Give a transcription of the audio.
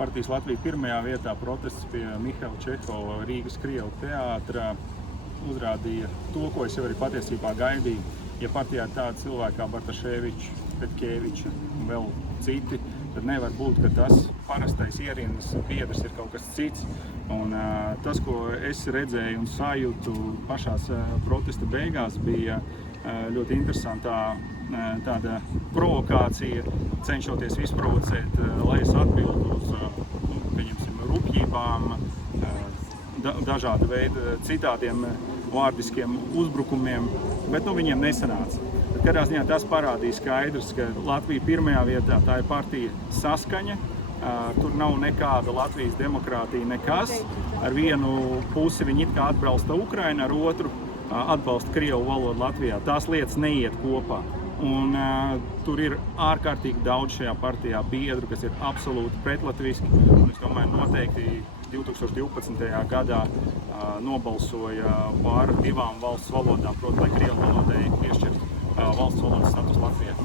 partijas Latvija pirmajā vietā protests pie Mihaila Čehova Rīgas Krievu teātra uzrādīja to, ko es jau arī patiesībā gaidīju. Ja partijā ir tādi cilvēki kā Bartaševičs, Petkevičs un vēl citi, tad nevar būt, ka tas parastais ierindas biedrs ir kaut kas cits. Un tas, ko es redzēju un sajūtu pašās protesta beigās, bija ļoti interesantā tāda provokācija, cenšoties izprovocēt, lai es atbildu uz, rupjībām, dažāda veida citādiem vārdiskiem uzbrukumiem, bet viņiem nesanāca. Bet katrā ziņā tas parādīja skaidrs, ka Latvija pirmajā vietā, tā ir partija Saskaņa, tur nav nekāda Latvijas demokrātija, nekas. Ar vienu pusi viņi it kā atbalsta Ukrainu, ar otru atbalsta Krievu valodu Latvijā. Tās lietas neiet kopā. Un tur ir ārkārtīgi daudz šajā partijā biedru, kas ir absolūti pretlatviski. Un es domāju, noteikti 2012. gadā nobalsoja par divām valsts valodām, proti, lai Krievu valodai piešķirt valsts valodas status Latvijā.